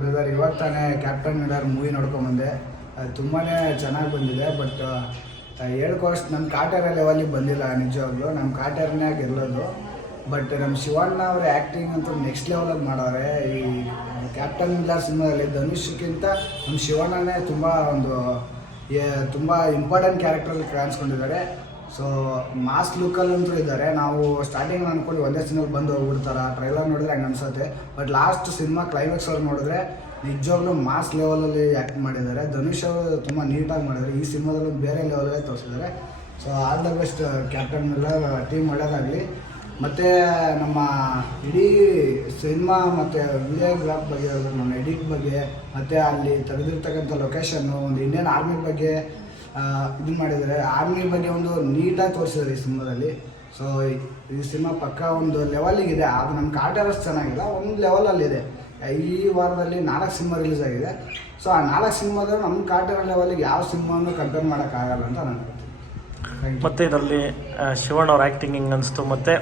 Brother, ಇವಾಗ ತಾನೇ captain Miller movie ನೋಡ್ಕೊಂಬಂದೆ. ಅದು ತುಂಬಾ ಚೆನ್ನಾಗಿ ಬಂದಿದೆ. ಬಟ್ ಹೇಳ್ಕೋಷ್ಟು ನಮ್ಮ ಕಾಟೇರ ಲೆವೆಲಿಗೆ ಬಂದಿಲ್ಲ. ನಿಜವಾಗ್ಲೂ ನಮ್ಮ ಕಾಟೇರನೇ ಗೆಲ್ಲೋದು. ಬಟ್ ನಮ್ಮ ಶಿವಣ್ಣ ಅವ್ರ ಆ್ಯಕ್ಟಿಂಗ್ ಅಂತೂ ನೆಕ್ಸ್ಟ್ ಲೆವೆಲಲ್ಲಿ ಮಾಡವ್ರೆ. ಈ ಕ್ಯಾಪ್ಟನ್ ಮಿಲ್ಲರ್ ಸಿನಿಮಾದಲ್ಲಿ ಧನುಷ್ಗಿಂತ ನಮ್ಮ ಶಿವಣ್ಣನೇ ತುಂಬ ಇಂಪಾರ್ಟೆಂಟ್ ಕ್ಯಾರೆಕ್ಟ್ರಲ್ಲಿ ಕಾಣಿಸ್ಕೊಂಡಿದ್ದಾರೆ. ಸೊ ಮಾಸ್ ಲುಕ್ಕಲ್ಲಂತೂ ಇದ್ದಾರೆ. ನಾವು ಸ್ಟಾರ್ಟಿಂಗ್ ಅಂದ್ಕೊಂಡು ಒಂದೇ ಸಿನಿಮಾಗೆ ಬಂದು ಹೋಗ್ಬಿಡ್ತಾರೆ. ಟ್ರೈಲರ್ ನೋಡಿದ್ರೆ ಹಂಗೆ ಅನ್ಸುತ್ತೆ. ಬಟ್ ಲಾಸ್ಟ್ ಸಿನಿಮಾ ಕ್ಲೈಮ್ಯಾಕ್ಸ್ ಅವ್ರು ನೋಡಿದ್ರೆ ನಿಜವಾಗ್ಲೂ ಮಾಸ್ ಲೆವೆಲಲ್ಲಿ ಆ್ಯಕ್ಟ್ ಮಾಡಿದ್ದಾರೆ. ಧನುಷ್ ಅವರು ತುಂಬ ನೀಟಾಗಿ ಮಾಡಿದ್ದಾರೆ. ಈ ಸಿನಿಮಾದಲ್ಲಿ ಬೇರೆ ಲೆವೆಲಲ್ಲೇ ತೋರಿಸಿದ್ದಾರೆ. So all the best captain Miller team, ಒಳ್ಳೆಯದಾಗಲಿ. ಮತ್ತು ನಮ್ಮ ಇಡೀ ಸಿನಿಮಾ ಮತ್ತು ವಿಡಿಯೋಗ್ರಾಫ್ ಬಗ್ಗೆ, ನಮ್ಮ ಎಡಿಟ್ ಬಗ್ಗೆ, ಮತ್ತು ಅಲ್ಲಿ ತೆಗೆದಿರ್ತಕ್ಕಂಥ ಲೊಕೇಶನ್ನು, ಒಂದು ಇಂಡಿಯನ್ ಆರ್ಮಿ ಬಗ್ಗೆ ಇದು ಮಾಡಿದ್ದಾರೆ. ಆರ್ಮಿ ಬಗ್ಗೆ ಒಂದು ನೀಟಾಗಿ ತೋರಿಸಿದ್ದಾರೆ ಈ ಸಿನಿಮಾದಲ್ಲಿ. ಸೊ ಈ ಸಿನಿಮಾ ಪಕ್ಕ ಒಂದು ಲೆವೆಲಿಗಿದೆ. ಅದು ನಮ್ಮ ಕಾಟೇರಸ್ ಚೆನ್ನಾಗಿಲ್ಲ, ಒಂದು ಲೆವೆಲಲ್ಲಿದೆ. ಈ ವಾರದಲ್ಲಿ 4 ಸಿನಿಮಾ ರಿಲೀಸ್ ಆಗಿದೆ. ಸೊ ಆ 4 ಸಿನಿಮಾದಲ್ಲಿ ನಮ್ಮ ಕಾಟೇರ ಲೆವೆಲಿಗೆ ಯಾವ ಸಿನಿಮಾನು ಕಂಪೇರ್ ಮಾಡೋಕ್ಕಾಗಲ್ಲ ಅಂತ ನಾನು ಹೇಳ್ತೀನಿ. ಮತ್ತು ಇದರಲ್ಲಿ ಶಿವಣ್ಣ ಅವ್ರ ಆ್ಯಕ್ಟಿಂಗ್ ಹಿಂಗೆ ಅನಿಸ್ತು. ಮತ್ತು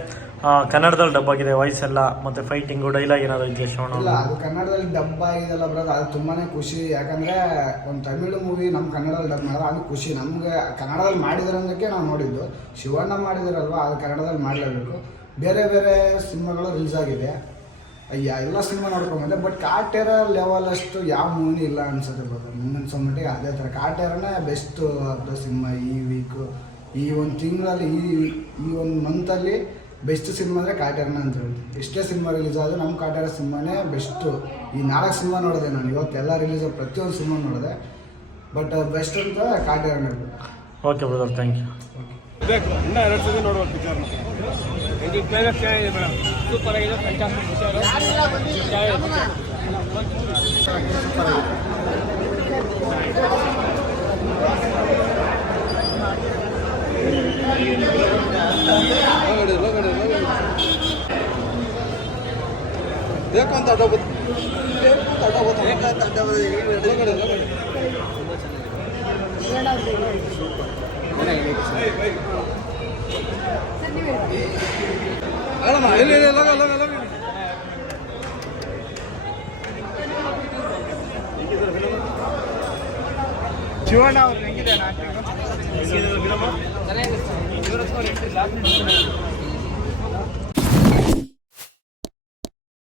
ಕನ್ನಡದಲ್ಲಿ ಡಬ್ ಆಗಿದೆ ವಾಯ್ಸ್ ಎಲ್ಲ, ಮತ್ತು ಫೈಟಿಂಗು ಡೈಲಾಗ್ ಏನಾದರೂ ಇದೆಯಾ ಶಿವಣ್ಣ? ಇಲ್ಲ, ಅದು ಕನ್ನಡದಲ್ಲಿ ಡಬ್ ಆಗಿದೆಲ್ಲ ಬರೋದು, ಅದು ತುಂಬಾ ಖುಷಿ. ಯಾಕಂದರೆ ಒಂದು ತಮಿಳು ಮೂವಿ ನಮ್ಮ ಕನ್ನಡದಲ್ಲಿ ಡಬ್ ಮಾಡಿದ್ರೆ ಅದು ಖುಷಿ. ನಮಗೆ ಕನ್ನಡದಲ್ಲಿ ಮಾಡಿದ್ರಂದಕ್ಕೆ ನಾವು ನೋಡಿದ್ದು. ಶಿವಣ್ಣ ಮಾಡಿದಾರಲ್ವ, ಅದು ಕನ್ನಡದಲ್ಲಿ ಮಾಡಲೇಬೇಕು. ಬೇರೆ ಬೇರೆ ಸಿನಿಮಾಗಳು ರಿಲೀಸ್ ಆಗಿದೆ, ಎಲ್ಲ ಸಿನಿಮಾ ನೋಡ್ಕೊಂಬಂದೆ. ಬಟ್ ಕಾಟೇರ ಲೆವೆಲ್ ಅಷ್ಟು ಯಾವ ಮೂವಿನೂ ಇಲ್ಲ ಅನ್ಸುತ್ತೆ ಬರೋದು. ಮುಂದಿನ ಮಟ್ಟಿಗೆ ಅದೇ ಥರ ಕಾಟೇರನೇ ಬೆಸ್ಟು ಅದು ಸಿನಿಮಾ. ಈ ವೀಕು, ಈ ಒಂದು ತಿಂಗಳಲ್ಲಿ, ಈ ಒಂದು ಮಂತಲ್ಲಿ ಬೆಸ್ಟ್ ಸಿನಿಮಾ ಅಂದರೆ ಕಾಟೇರನ ಅಂತ ಹೇಳ್ತೀನಿ. ಎಷ್ಟೇ ಸಿನಿಮಾ ರಿಲೀಸ್ ಆದರೂ ನಮ್ಮ ಕಾಟೇರ ಸಿನಿಮಾನೇ ಬೆಸ್ಟು. ಈ 4 ಸಿನಿಮಾ ನೋಡಿದೆ ನಾನು ಇವತ್ತೆಲ್ಲ ರಿಲೀಸ್ ಪ್ರತಿಯೊಂದು ಸಿನಿಮಾ ನೋಡಿದೆ. ಬಟ್ ಬೆಸ್ಟ್ ಅಂತ ಕಾಟೇರನೇ. Okay brother, thank you. ಬೇಕು ಇನ್ನೂ 2 ಸಲ ನೋಡುವ ಪಿಕ್ಚರ್ನ. ಇದು ಕ್ಲೈಮ್ಯಾಕ್ಸ್ ಚೆನ್ನಾಗಿದೆ ಮೇಡಮ್, ಸೂಪರ್ ಆಗಿದೆ, ಫ್ಯಾಂಟಾಸ್ಟಿಕ್ ಪಿಕ್ಚರ್. ಬೇಕು ಅಂತ ಅಡ್ಡ ಶಿವಣ್ಣ ಅವ್ರು ಹೆಂಗಿದೆ?